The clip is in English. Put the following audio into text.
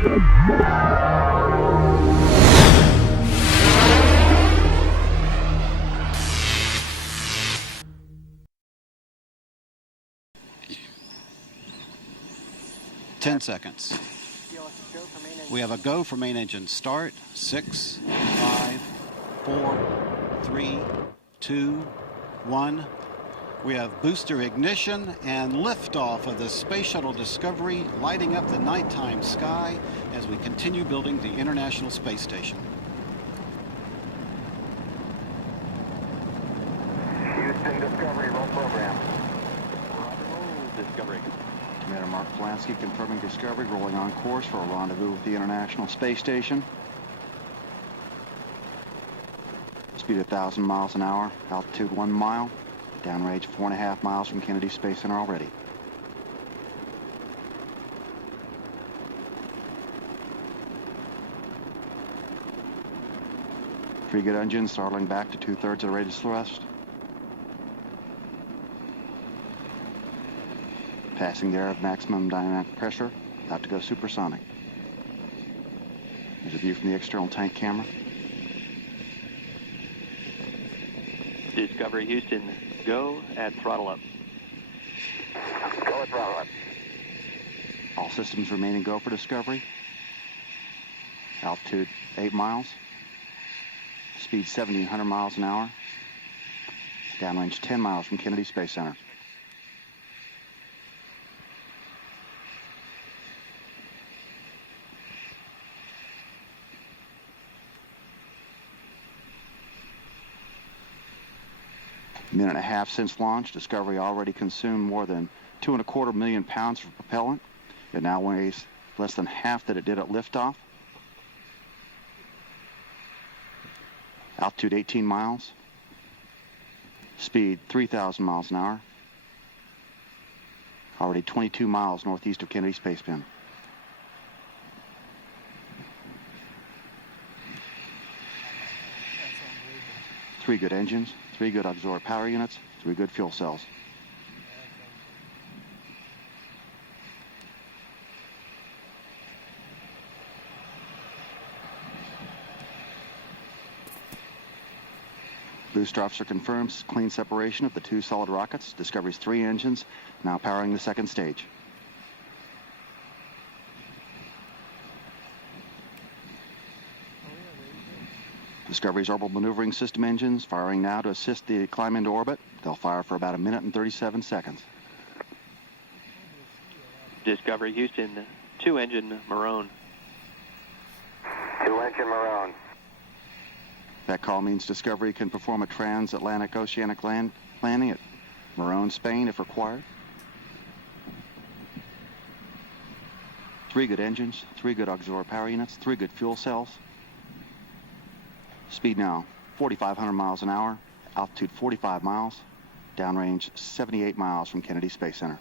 Ten seconds. We have a go for main engine start. 6, 5, 4, 3, 2, 1. We have booster ignition and liftoff of the Space Shuttle Discovery, lighting up the nighttime sky as we continue building the International Space Station. Houston Discovery, roll program. Discovery. Commander Mark Polanski confirming Discovery rolling on course for a rendezvous with the International Space Station. Speed 1,000 miles an hour, altitude 1 mile, downrange 4.5 miles from Kennedy Space Center already. Three good engines throttling back to 2/3 of the rated thrust. Passing the air of maximum dynamic pressure, about to go supersonic. There's a view from the external tank camera. Discovery Houston, go at throttle up. Go at throttle up. All systems remaining go for Discovery. Altitude 8 miles. Speed 1,700 miles an hour. Downrange 10 miles from Kennedy Space Center. Minute and a half since launch, Discovery already consumed more than 2.25 million pounds of propellant. It now weighs less than half that it did at liftoff. Altitude 18 miles. Speed 3,000 miles an hour. Already 22 miles northeast of Kennedy Space Center. Three good engines, 3 good auxiliary power units, 3 good fuel cells. Booster officer confirms clean separation of the 2 solid rockets. Discovery's 3 engines now powering the second stage. Discovery's orbital maneuvering system engines firing now to assist the climb into orbit. They'll fire for about 1 minute and 37 seconds. Discovery Houston, 2-engine Marone. 2-engine Marone. That call means Discovery can perform a transatlantic oceanic landing at Marone, Spain, if required. 3 good engines, 3 good auxiliary power units, 3 good fuel cells. Speed now 4,500 miles an hour, altitude 45 miles, downrange 78 miles from Kennedy Space Center.